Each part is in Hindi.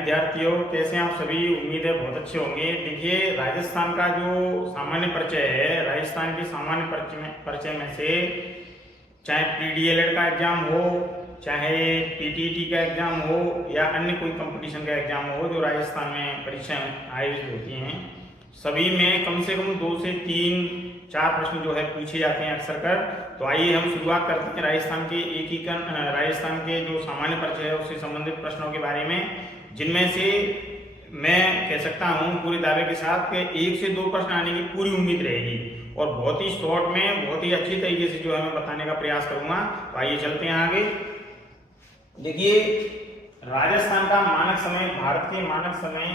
विद्यार्थियों, कैसे हैं आप सभी। उम्मीद है बहुत अच्छे होंगे। देखिए, राजस्थान का जो सामान्य परिचय है, राजस्थान के सामान्य परिचय में से चाहे पीडीएलएड का एग्जाम हो, चाहे पीटीटी का एग्जाम हो या अन्य कोई कंपटीशन का एग्जाम हो जो राजस्थान में परीक्षाएं आयोजित होती हैं, सभी में कम से कम 2 से 3 4 प्रश्न जो है पूछे जाते हैं अक्सर कर। तो आइए हम शुरुआत करते हैं राजस्थान के जो सामान्य परिचय है उससे संबंधित प्रश्नों के बारे में, जिनमें से मैं कह सकता हूं पूरे दावे के साथ कि 1 से 2 प्रश्न आने की पूरी उम्मीद रहेगी और बहुत ही शॉर्ट में बहुत ही अच्छी तरीके से जो है मैं बताने का प्रयास करूंगा। तो आइए चलते हैं आगे। देखिए, राजस्थान का मानक समय भारत के मानक समय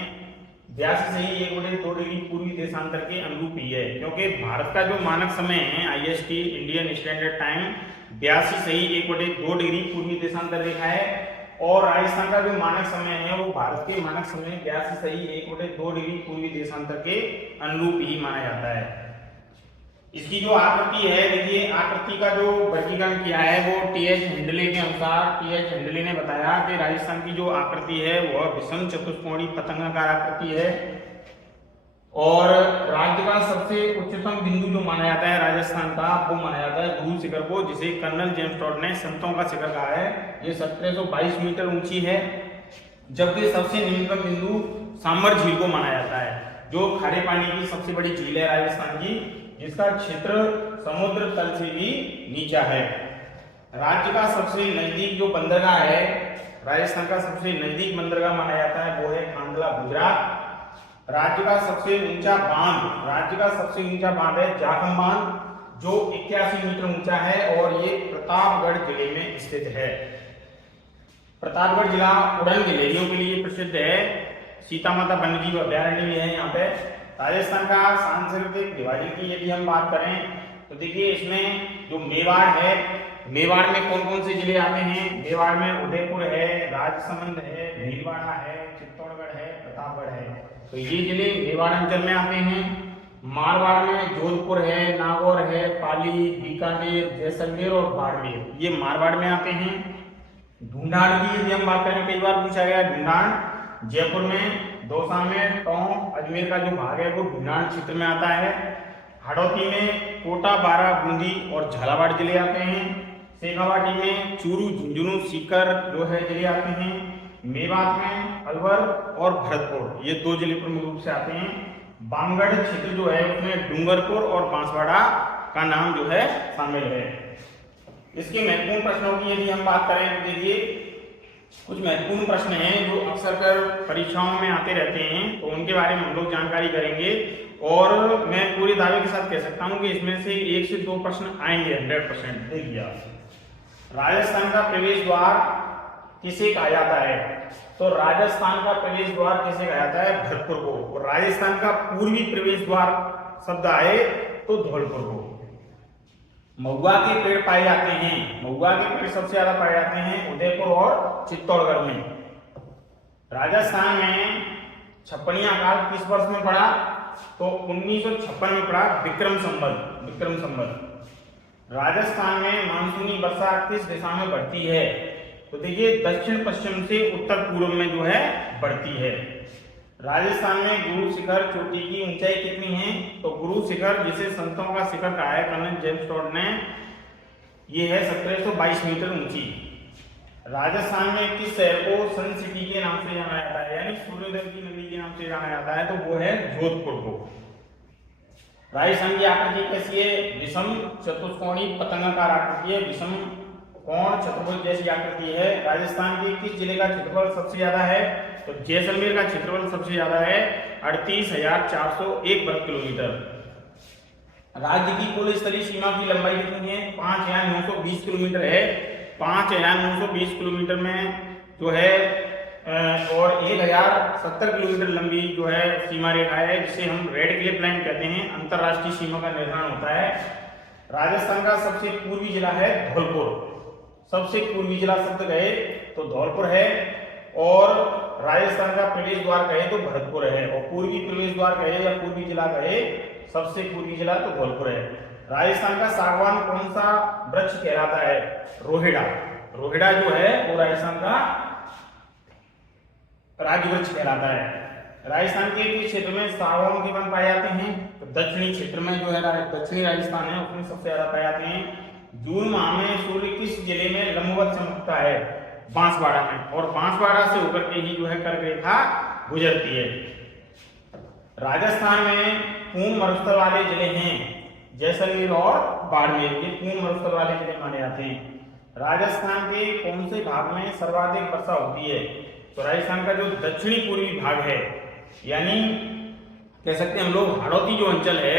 82 से ही 1/2 डिग्री पूर्वी देशांतर के अनुरूप ही है, क्योंकि भारत का जो मानक समय है आईएसटी इंडियन स्टैंडर्ड टाइम 82 से ही 1/2 डिग्री पूर्वी देशांतर रेखा है, और राजस्थान का जो मानक समय है वो भारत के मानक समय 82 से ही 1/2 डिग्री पूर्वी देशांतर के अनुरूप ही माना जाता है। इसकी जो आकृति है, देखिए आकृति का जो वर्गीकरण किया है वो टीएच हेंडले के अनुसार, टीएच हेंडले ने बताया कि राजस्थान की जो आकृति है वह विषम चतुष्कोणीय पतंगाकार आकृति है, और राज्य का सबसे उच्चतम बिंदु जो माना जाता है राजस्थान का वो माना जाता है गुरु शिखर को, जिसे कर्नल जेम्स टॉड ने संतों का शिखर कहा है। ये 1722 मीटर ऊंची है, जबकि सबसे निम्नतम बिंदु सांबर झील को माना जाता है, जो खारे पानी की सबसे बड़ी झील है राजस्थान की, जिसका क्षेत्र समुद्र तल से भी नीचा है। राज्य का सबसे नजदीक जो बंदरगाह है, राजस्थान का सबसे नजदीक बंदरगाह माना जाता है वो है कांडला गुजरात। राज्य का सबसे ऊंचा बांध है जाखम बांध, जो 81 मीटर ऊंचा है, और ये प्रतापगढ़ जिले में स्थित है। प्रतापगढ़ जिला उड़न गिलहरियों के लिए प्रसिद्ध है। सीता माता वन्यजीव अभ्यारण्य भी है यहाँ पे। राजस्थान का सांस्कृतिक विभाजन की यदि हम बात करें तो देखिए, इसमें जो मेवाड़ है, मेवाड़ में कौन कौन से जिले आते हैं। मेवाड़ में उदयपुर है, राजसमंद है, भीलवाड़ा है, चित्तौड़गढ़ है, प्रतापगढ़ है, तो ये जिले मेवाड़ अंचल में आते हैं। मारवाड़ में जोधपुर है, नागौर है, पाली, बीकानेर, जैसलमेर और बाड़मेर, ये मारवाड़ में आते हैं। ढूंढाड़ की यदि हम बात करें, कई बार पूछा गया ढूंढाड़ जयपुर में, दौसा में, टोंक, अजमेर का जो भाग है वो ढूंढाड़ क्षेत्र में आता है। हाड़ौती में कोटा, बारा, बूंदी और झालावाड़ जिले आते हैं। शेखावाटी में चूरू, झुंझुनू, सीकर जो है जिले आते हैं। मेवात में अलवर और भरतपुर, ये 2 जिले प्रमुख रूप से आते हैं। बामगढ़ क्षेत्र जो है उसमें डूंगरपुर और बांसवाड़ा का नाम जो है शामिल है। इसके महत्वपूर्ण प्रश्नों की यदि हम बात करें तो देखिए, कुछ महत्वपूर्ण प्रश्न हैं जो अक्सर कर परीक्षाओं में आते रहते हैं, तो उनके बारे में हम लोग जानकारी करेंगे, और मैं पूरे दावे के साथ कह सकता हूं कि इसमें से 1 से 2 प्रश्न आएंगे 100%। देखिए, राजस्थान का प्रवेश द्वार किसे कहा जाता है, तो राजस्थान का प्रवेश द्वार किसे कहा जाता है, भरतपुर को। और राजस्थान का पूर्वी प्रवेश द्वार शब्द आए तो धौलपुर को। महुआ के पेड़ पाए जाते हैं, महुआ के पेड़ सबसे ज्यादा पाए जाते हैं उदयपुर और चित्तौड़गढ़ में। राजस्थान में छप्पनिया काल किस वर्ष में पड़ा, तो 1956 में पड़ा, विक्रम संवत। राजस्थान में मानसूनी वर्षा किस दिशा में बढ़ती है, तो देखिए दक्षिण पश्चिम से उत्तर पूर्व में जो है बढ़ती है। राजस्थान में गुरु शिखर चोटी की ऊंचाई कितनी है, तो गुरु शिखर, जिसे संतों का शिखर कहा है कर्नल जेम्स टॉड ने, ये है 1722 मीटर ऊंची। राजस्थान में किस शहर को सन सिटी के नाम से जाना जाता है, यानी सूर्योदय की नगरी के नाम से जाना जाता है, तो वो है जोधपुर को। राजस्थान की आकृति कैसी है, विषम चतुष्कोणीय पतंगाकार आकृति है, विषम कोण चतुर्भुज जैसी आकृति है। राजस्थान के किस जिले का क्षेत्रफल सबसे ज्यादा है, तो जैसलमेर का क्षेत्रफल सबसे ज्यादा है, 38,401 वर्ग किलोमीटर। राज्य की कुल स्थलीय सीमा की लंबाई कितनी है, 5,920 किलोमीटर है। 5,920 किलोमीटर में जो है और 1,070 किलोमीटर लंबी जो है सीमा रेखा है, जिसे हम रेड क्लिफ लाइन कहते हैं। अंतरराष्ट्रीय सीमा का निर्धारण होता है। राजस्थान का सबसे पूर्वी जिला है धौलपुर, सबसे पूर्वी जिला शब्द कहे तो धौलपुर है, और राजस्थान का प्रवेश द्वार कहे तो भरतपुर है, और पूर्वी प्रवेश द्वार कहे या पूर्वी जिला कहे सबसे पूर्वी जिला तो धौलपुर है। राजस्थान का सागवान कौन सा वृक्ष कहलाता है, रोहिड़ा। रोहिड़ा जो है वो राजस्थान का राज वृक्ष कहलाता है। राजस्थान के किस क्षेत्र में सागौन के वन पाए जाते हैं? तो दक्षिणी क्षेत्र में जो है दक्षिणी राजस्थान है उसमें सबसे ज्यादा पाए जाते हैं। जून माह में सूर्य किस जिले में लंबवत चमकता है? बांसवाड़ा में, और बांसवाड़ा से होकर के ही जो है कर्क रेखा गुजरती है। राजस्थान में पूर्ण मरुस्थल वाले जिले हैं जैसलमेर और बाड़मेर, ये पूर्ण मरुस्थल वाले जिले माने जाते हैं। राजस्थान के कौन से भाग में सर्वाधिक वर्षा होती है? तो राजस्थान का जो दक्षिणी पूर्वी भाग है, यानी कह सकते हैं हम लोग हाड़ौती जो अंचल है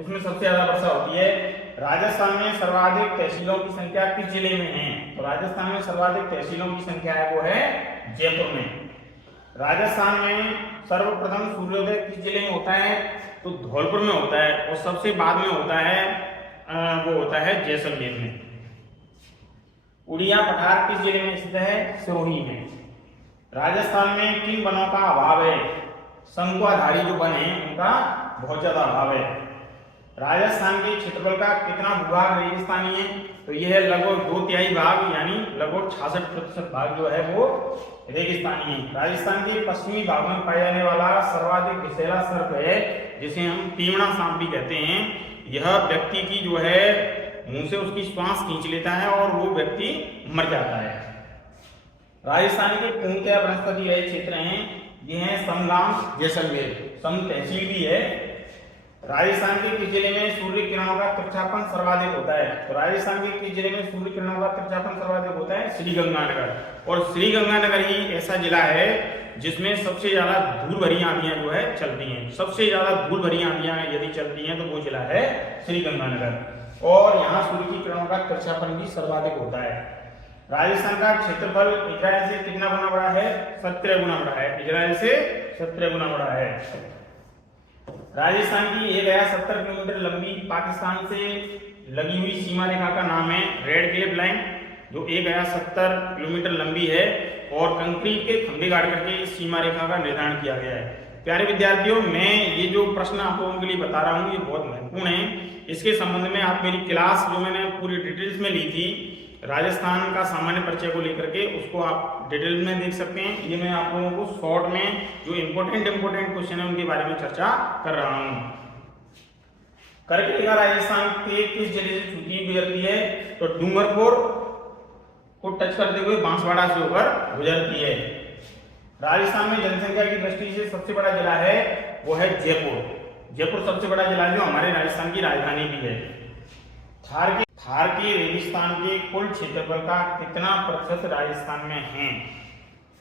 उसमें सबसे ज्यादा वर्षा होती है। राजस्थान में सर्वाधिक तहसीलों की संख्या किस जिले में है? तो राजस्थान में सर्वाधिक तहसीलों की संख्या है वो है जयपुर में। राजस्थान में सर्वप्रथम सूर्योदय किस जिले में होता है? तो धौलपुर में होता है, और सबसे बाद में होता है वो होता है जैसलमेर में। उड़िया पठार किस जिले में स्थित है? सिरोही में। राजस्थान में किन वनों का अभाव है? शंकुधारी जो वन है उनका बहुत ज्यादा अभाव है। राजस्थान के क्षेत्रफल का कितना भूभाग रेगिस्तानी है? तो यह है लगभग 2/3 भाग, यानी लगभग 66% भाग जो है वो रेगिस्तानी है। राजस्थान के पश्चिमी भाग में पाया जाने वाला सर्वाधिक विषैला सर्प है जिसे हम तीवड़ा सांप भी कहते हैं। यह व्यक्ति की जो है मुंह से उसकी श्वास खींच लेता है और वो व्यक्ति मर जाता है। राजस्थान के पूर्णतया वनस्पति रहित क्षेत्र हैं, ये हैं समगांव जैसलमेर, सम तहसील भी है। राजस्थान के किस जिले में सूर्य किरणों का तिरछापन सर्वाधिक होता है? तो राजस्थान के किस जिले में सूर्य किरणों का तिरछापन सर्वाधिक होता है? श्रीगंगानगर। और श्रीगंगानगर ही ऐसा जिला है जिसमें सबसे ज्यादा धूल भरी आंधियां जो है चलती हैं। सबसे ज्यादा धूल भरी आंधियां यदि चलती हैं तो वो जिला है श्रीगंगानगर, और यहाँ सूर्य की किरणों का तिरछापन भी सर्वाधिक होता है। राजस्थान का क्षेत्रफल इजराइल से कितना गुना बड़ा है? 17 गुना बड़ा है। इजराइल से 17 गुना बड़ा है। राजस्थान की 1070 किलोमीटर लंबी पाकिस्तान से लगी हुई सीमा रेखा का नाम है रेड क्लिफ लाइन, जो 1070 किलोमीटर लंबी है, और कंक्रीट के खंभे गाड़ करके इस सीमा रेखा का निर्धारण किया गया है। प्यारे विद्यार्थियों, मैं ये जो प्रश्न आप लोगों के लिए बता रहा हूँ ये बहुत महत्वपूर्ण है। इसके संबंध में आप मेरी क्लास जो मैंने पूरी डिटेल्स में ली थी राजस्थान का सामान्य परिचय को लेकर के, उसको आप डिटेल में देख सकते हैं। ये मैं आप लोगों को शॉर्ट में जो इम्पोर्टेंट क्वेश्चन है उनके बारे में चर्चा कर रहा हूँ। कर्क रेखा राजस्थान के किस जिले से छूती गुजरती है? तो डूंगरपुर को टच करते हुए बांसवाड़ा से होकर गुजरती है। राजस्थान में जनसंख्या की दृष्टि से सबसे बड़ा जिला है वो है जयपुर। जयपुर सबसे बड़ा जिला है जो हमारे राजस्थान की राजधानी भी है। थार के रेगिस्तान के कुल क्षेत्रफल का कितना प्रतिशत राजस्थान में है?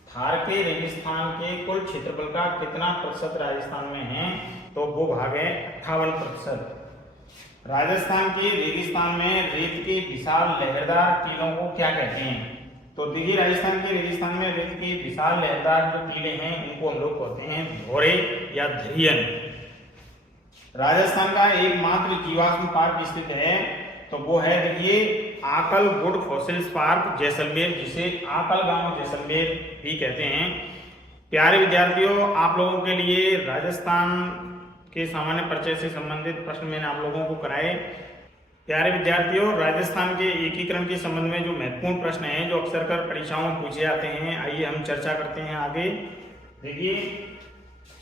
थार के रेगिस्तान के कुल क्षेत्रफल का कितना प्रतिशत राजस्थान में है? तो वो भाग है 58%। राजस्थान के रेगिस्तान में रेत के विशाल लहरदार टीलों को क्या कहते हैं? तो देखिए, राजस्थान के रेगिस्तान में रेत के विशाल लहरदार जो टीले हैं उनको हम लोग कहते हैं धोरे या धरियन। राजस्थान का एकमात्र जीवाश्म पार्क स्थित है, तो वो है देखिए आकल वुड फॉसिल्स पार्क जैसलमेर, जिसे आकल गांव जैसलमेर भी कहते हैं। प्यारे विद्यार्थियों, आप लोगों के लिए राजस्थान के सामान्य परिचय से संबंधित प्रश्न मैंने आप लोगों को कराए। प्यारे विद्यार्थियों, राजस्थान के एकीकरण के संबंध में जो महत्वपूर्ण प्रश्न हैं जो अक्सर कर परीक्षाओं में पूछे जाते हैं, आइए हम चर्चा करते हैं आगे। देखिए,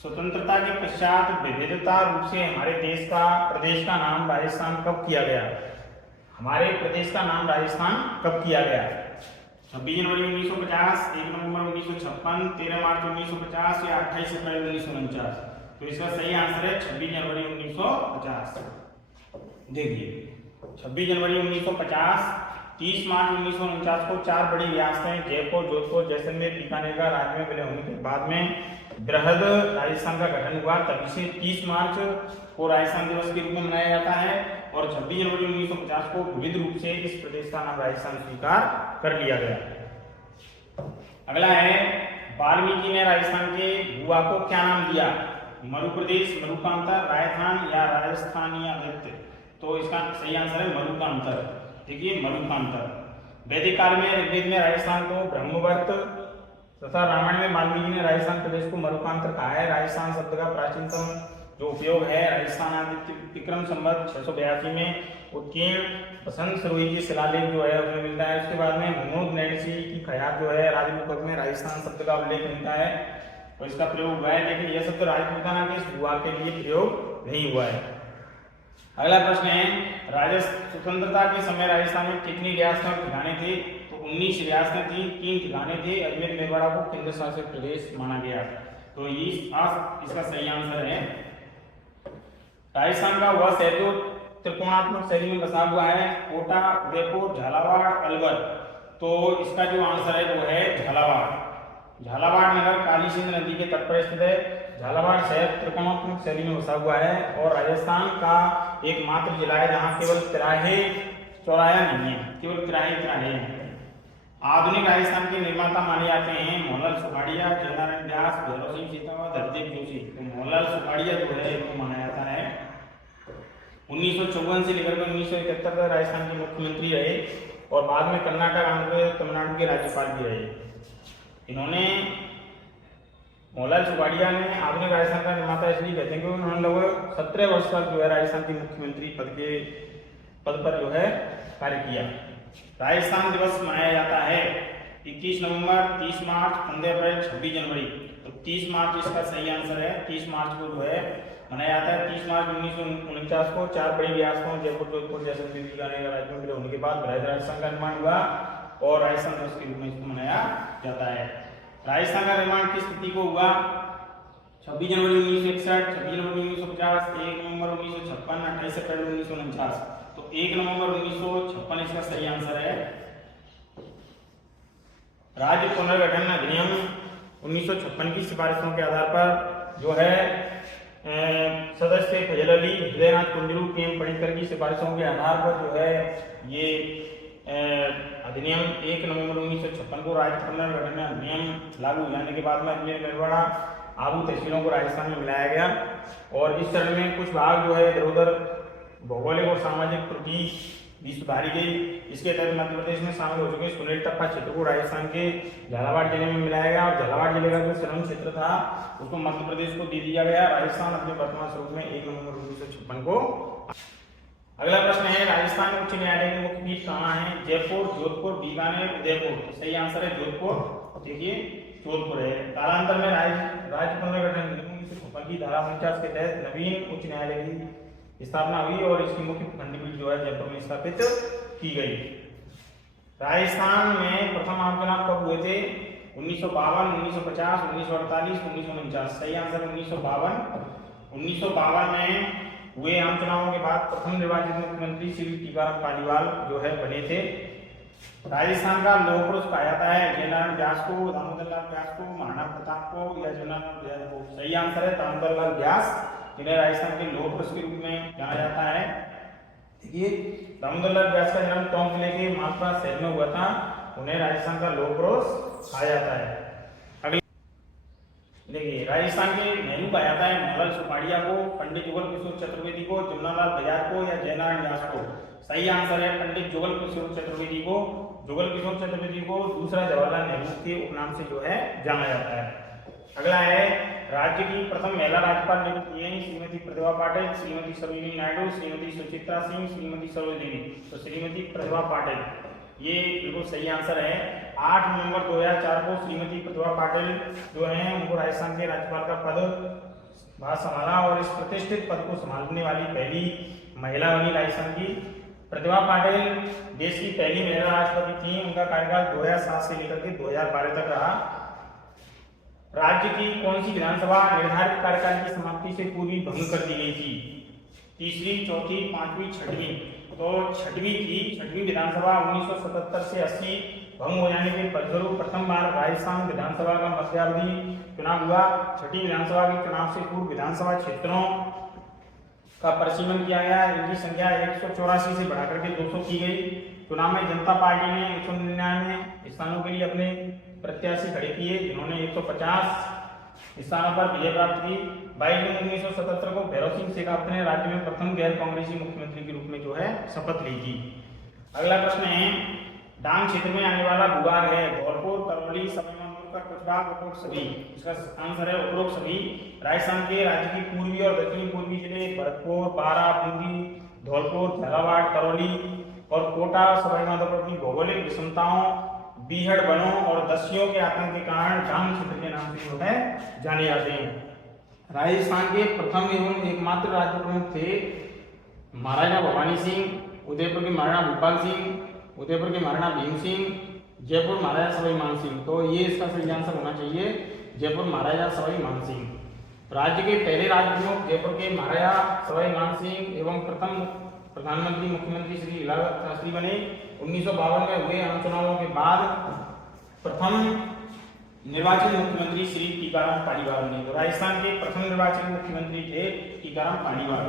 स्वतंत्रता के पश्चात विविधता रूप से हमारे प्रदेश का नाम राजस्थान कब किया गया? हमारे प्रदेश का नाम राजस्थान कब किया गया? 26 जनवरी 1950, 1 नवंबर 1956, 13 मार्च 1950 या 28 अप्रैल 1949? तो इसका सही आंसर है 26 जनवरी 1950। देखिए, 26 जनवरी 1950, 30 मार्च 1949 को 4 बड़ी रियासतें जयपुर, जोधपुर, जैसलमेर, बीकानेर का राज्य में विलय होने के बाद में बृहद राजस्थान का गठन हुआ। तभी से 30 मार्च को राजस्थान दिवस के रूप में मनाया जाता है, और 26 जनवरी 1950 को विविध रूप से इस प्रदेश का नाम राजस्थान स्वीकार कर लिया गया। अगला है, वाल्मीकि ने राजस्थान के भूभाग को क्या नाम दिया? मरु प्रदेश, मरुकांतर, राजस्थान या राजस्थानीय नृत्य? तो इसका सही आंसर है मरुकांतर। देखिए, मरुकांतर। वैदिक काल में ऋग्वेद में राजस्थान को ब्रह्मवर्त तथा रामायण में वाल्मीकि ने राजस्थान प्रदेश को मरुकांतर कहा है। राजस्थान शब्द का प्राचीनतम जो उपयोग है राजस्थान आदित्य विक्रम संवत 682 में उत्कीर्ण बसंत सरोही की शिलालेख जो है उसमें मिलता है। उसके बाद में मनोज नैणसी की खयात जो है राजपूत में राजस्थान शब्द का उल्लेख मिलता है और इसका प्रयोग हुआ है, लेकिन यह शब्द राजपूताना के भूभाग के लिए प्रयोग नहीं हुआ है। अगला प्रश्न है, राजस्थान स्वतंत्रता के समय राजस्थान में कितनी रियासतें और ठिकाने थे? तो 19 रियासतें थी, 3 ठिकाने थे। अजमेर मेवाड़ा को केंद्र शासित प्रदेश माना गया। तो ये इसका सही आंसर है। राजस्थान का वह शहर जो त्रिकोणात्मक शैली में बसा हुआ है, कोटा, उदयपुर, झालावाड़, अलवर। तो इसका जो आंसर है वो है झालावाड़। झालावाड़ नगर काली सिंध नदी के तट पर स्थित है। झालावाड़ शहर त्रिकोणात्मक शैली में बसा हुआ है और राजस्थान का एकमात्र जिला है जहाँ केवल तिराहे चौराया नहीं है, केवल तिराहे हैं। आधुनिक राजस्थान के निर्माता माने जाते हैं मोहनलाल सुखाड़िया, जयनारायण व्यास, भैरव सिंह सीतावा, धरदेव जोशी। तो मोहनलाल सुखाड़िया जो है वो माना जाता है। 1954 से लेकर 1971 तक राजस्थान के मुख्यमंत्री रहे और बाद में कर्नाटक, आंध्र प्रदेश, तमिलनाडु के राज्यपाल भी रहे। इन्होंने मोहनलाल सुखाड़िया ने आधुनिक राजस्थान का निर्माता इसलिए कहते हैं क्योंकि उन्होंने लगभग 17 वर्ष तक जो है राजस्थान के मुख्यमंत्री पद पर जो है कार्य किया। राजस्थान दिवस मनाया जाता है 21 नवंबर, 30 मार्च, 15 अप्रैल, 26 जनवरी। तो 30 मार्च इसका सही आंसर है। 30 मार्च को जो है मनाया जाता है। 30 मार्च 1949 को 4 बड़ी रियासतों जयपुर, जोधपुर, जैसलमेर, बीकानेर राज्यों में होने के बाद राजस्थान का निर्माण हुआ और राजस्थान दिवस के रूप में इसको मनाया जाता है। राजस्थान का निर्माण किस तिथि को हुआ? 26 जनवरी 1961, 26 जनवरी 1950, 1 नवंबर 1956, 28 अप्रैल 1949। तो 1 नवंबर 1956 इसका सही आंसर है। राज्य पुनर्गठन अधिनियम 1956 की सिफारिशों के आधार पर जो है सदस्य फजल अली, हृदयनाथ कुंजरू, के.एम. पणिक्कर की सिफारिशों के आधार पर जो है ये अधिनियम 1 नवंबर 1956 को राज्य पुनर्गठन अधिनियम लागू हो जाने के बाद में अजमेर, मेवाड़ा, आबू तहसीलों को राजस्थान में मिलाया गया और इस चरण में कुछ भाग जो है इधर उधर भौगोलिक और सामाजिक त्रुटि भी सुधारी गई। इसके तहत मध्य प्रदेश में शामिल हो चुके सुनील टप्पा क्षेत्र को राजस्थान के झालावाड़ जिले में मिलाया गया और झालावाड़ जिले का जो श्रम क्षेत्र था उसको मध्य प्रदेश को दे दिया गया। राजस्थान अपने वर्तमान स्वरूप में 1 नवंबर 1956 को। अगला प्रश्न है, राजस्थान उच्च न्यायालय के मुख्य पीठ कहाँ है? जयपुर, जोधपुर, बीकानेर, उदयपुर। तो सही आंसर है जोधपुर। देखिए जोधपुर है। कालांतर में राज्य पुनर्गठन अधिनियम की धारा 49 के तहत नवीन उच्च न्यायालय की स्थापना हुई और इसकी मुख्य खंडपीठ जो है जयपुर में स्थापित की गई। राजस्थान में प्रथम आम चुनाव कब हुए थे? 1952, 1950, 1948, 1949। सही आंसर 1952। 1952 में हुए आम चुनावों के बाद प्रथम निर्वाचित मुख्यमंत्री श्री टीकाराम पालीवाल जो है बने थे। राजस्थान का लौह पुरुष कहा जाता है जयनारायण व्यास को, दामोदर लाल व्यास को, महाराणा प्रताप को या जयनारायण व्यास को। सही आंसर है दामोदर लाल व्यास, जिन्हें राजस्थान के लौह पुरुष के रूप में जाना जाता है। देखिए दामोदर लाल व्यास का जन्म टोंक जिले के मालपुरा शहर में हुआ था। उन्हें राजस्थान का लौह पुरुष कहा जाता है। देखिए राजस्थान के नेहरू कहा जाता है मोहनलाल सुखाड़िया को, पंडित जुगल किशोर चतुर्वेदी को, जमुनालाल बजाज को या जयनारायण व्यास को। सही आंसर है पंडित जुगल किशोर चतुर्वेदी को। जुगल किशोर चतुर्वेदी को दूसरा जवाहरलाल नेहरू के उपनाम से जो है जाना जाता है। अगला है, राज्य की प्रथम महिला राज्यपाल नियुक्त हुई हैं श्रीमती प्रतिभा पाटिल, श्रीमती सरोजिनी नायडू, श्रीमती सुचित्रा सिंह, श्रीमती सरोज देवी। तो श्रीमती प्रतिभा पाटिल ये बिल्कुल सही आंसर है। 8 नवंबर 2004 को श्रीमती प्रतिभा पाटिल जो है उनको राजस्थान के राज्यपाल का पद संभाला और इस प्रतिष्ठित पद को संभालने वाली पहली महिला बनी राजस्थान की। प्रतिभा पाटिल देश की पहली महिला राष्ट्रपति थी। उनका कार्यकाल 2007 से लेकर के 2012 तक रहा। राज्य की कौन सी विधानसभा निर्धारित कार्यकाल की समाप्ति से पूर्व भंग कर दी गई थी? तीसरी, चौथी, पांचवी, छठवीं। तो छठवीं थी। छठवीं विधानसभा 1977 से 80 भंग हो जाने के फलस्वरूप प्रथम बार राजस्थान विधानसभा का मध्यावधि चुनाव हुआ। छठी विधानसभा के चुनाव से पूर्व विधानसभा क्षेत्रों का परिसीमन किया गया। इनकी संख्या 184 से बढ़ाकर के 200 की गई। चुनाव में जनता पार्टी ने 199 स्थानों के लिए अपने प्रत्याशी खड़े किए, जिन्होंने 150 स्थानों पर विजय प्राप्त की। 22 जून 1977 को भैरव सिंह शेखावत ने राज्य में प्रथम गैर कांग्रेसी मुख्यमंत्री के रूप में जो है शपथ ली थी। अगला प्रश्न है, डांग क्षेत्र में आने वाला भूभाग है धौलपुर, करौली, सवाई माधोपुर, का कुछ भाग, उपरोक्त सभी। इसका आंसर है उपरोक्त सभी। राजस्थान के राज्य की पूर्वी और दक्षिणी पूर्वी जिले भरतपुर, बारा, बूंदी, धौलपुर, झालावाड़, करौली और कोटा सवाईमाधोपुर की भौगोलिक विषमताओं, बीहड़ वनों और दस्युओं के आतंक के कारण डांग क्षेत्र के नाम से जो है जाने जाते हैं। राजस्थान के प्रथम एवं एकमात्र राज्य प्रमुख थे महाराजा भवानी सिंह, उदयपुर के महाराणा भूपाल सिंह, उदयपुर के महाराणा भीम सिंह, जयपुर महाराजा सवाई मानसिंह। तो ये इसका सही आंसर होना चाहिए जयपुर महाराजा सवाई मानसिंह। राज्य के पहले राज्य प्रमुख जयपुर के महाराजा सवाई मानसिंह एवं प्रथम प्रधानमंत्री मुख्यमंत्री श्री लीलावत शास्त्री बने। 1952 में हुए आम चुनावों के बाद प्रथम निर्वाचित मुख्यमंत्री श्री टीकाराम पालीवाल बने। तो राजस्थान के प्रथम निर्वाचित मुख्यमंत्री थे टीकाराम पालीवाल।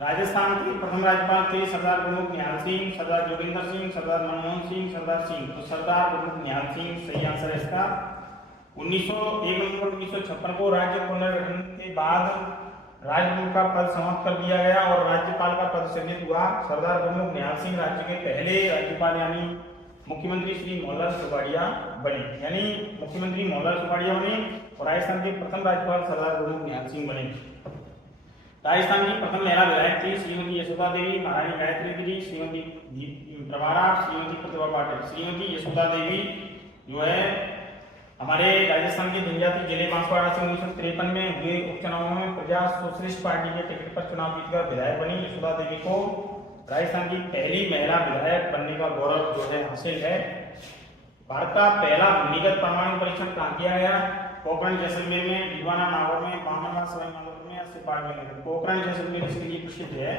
राजस्थान के प्रथम राज्यपाल थे सरदार प्रमुख निहाल सिंह, सरदार जोगिंदर सिंह, सरदार मनमोहन सिंह, सरदार सिंह। तो सरदार प्रमुख निहाल सिंह सही आंसर है इसका। 1956 को राज्य पुनर्गठन के बाद राज्यपाल का पद समाप्त कर दिया गया और राज्यपाल का पद सृजित हुआ। सरदार प्रमुख निहाल सिंह राज्य के पहले राज्यपाल यानी मुख्यमंत्री श्री मोहनलाल सुखाड़िया बने, यानी मुख्यमंत्री मोहनलाल सुखाड़िया बने और राजस्थान के प्रथम राज्यपाल सरदार प्रमुख निहाल सिंह बने। राजस्थान की प्रथम महिला विधायक थी श्रीमती यशोदा देवी, महारानी गायत्री देवी, श्रीमती प्रभारा, श्रीमती प्रतिभा पाटिल। श्रीमती यशोदा देवी जो है हमारे राजस्थान के जनजाति जिले बांसवाड़ा से 1953 में हुए उपचुनावों में प्रजा सोशलिस्ट पार्टी के टिकट पर चुनाव जीतकर विधायक बनी। यशोदा देवी को राजस्थान की पहली महिला विधायक बनने का गौरव जो है हासिल है। भारत का पहला भूमिगत परमाणु परीक्षण कहाँ किया गया? पोखरण जैसलमेर में, डीडवाना नागौर में, बामनवास सवाईमाधोपुर में या सिपाही में। पोखरण जैसलमेर इसके लिए प्रसिद्ध है।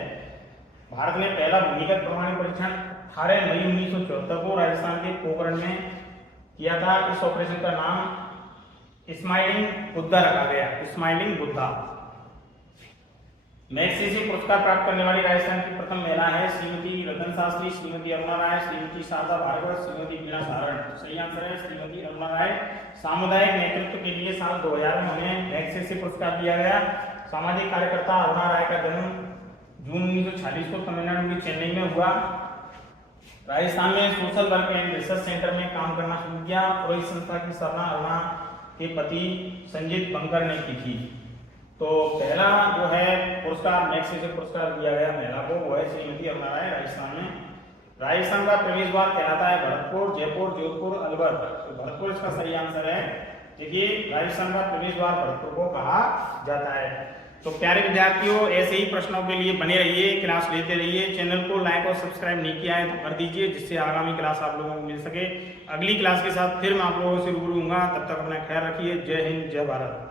भारत ने पहला भूमिगत परमाणु परीक्षण 18 मई 1974 को राजस्थान के पोखरण में किया था। इस ऑपरेशन का नाम स्माइलिंग बुद्धा रखा गया, स्माइलिंग बुद्धा। मैग्सेसे पुरस्कार प्राप्त करने वाली राजस्थान की प्रथम महिला है श्रीमती रतन शास्त्री, श्रीमती अरुणा राय, श्रीमती शारदा भार्गव, श्रीमती वीणा सारण। सही आंसर है श्रीमती अरुणा राय। सामुदायिक नेतृत्व के लिए साल 2000 में उन्हें मैग्सेसे पुरस्कार दिया गया। सामाजिक कार्यकर्ता अरुणा राय का जन्म जून 1946 को तमिलनाडु के चेन्नई में हुआ। राजस्थान में social work and research centre में काम करना शुरू किया और इस संस्था की स्थापना अरुणा के पति संजीत बंकर ने की थी। तो पहला जो है पुरस्कार मैग्सेसे पुरस्कार दिया गया महिला को, वो है श्रीमती अरुणा राय। राजस्थान में राजस्थान का प्रवेश द्वार कहलाता है भरतपुर, जयपुर, जोधपुर, अलवर। तो भरतपुर इसका सही आंसर है। देखिए राजस्थान का प्रवेश द्वार भरतपुर को कहा जाता है। तो प्यारे विद्यार्थियों, ऐसे ही प्रश्नों के लिए बने रहिए, क्लास लेते रहिए। चैनल को लाइक और सब्सक्राइब नहीं किया है तो कर दीजिए, जिससे आगामी क्लास आप लोगों को मिल सके। अगली क्लास के साथ फिर मैं आप लोगों से रूबरू हूँगा। तब तक अपना ख्याल रखिए। जय हिंद, जय भारत।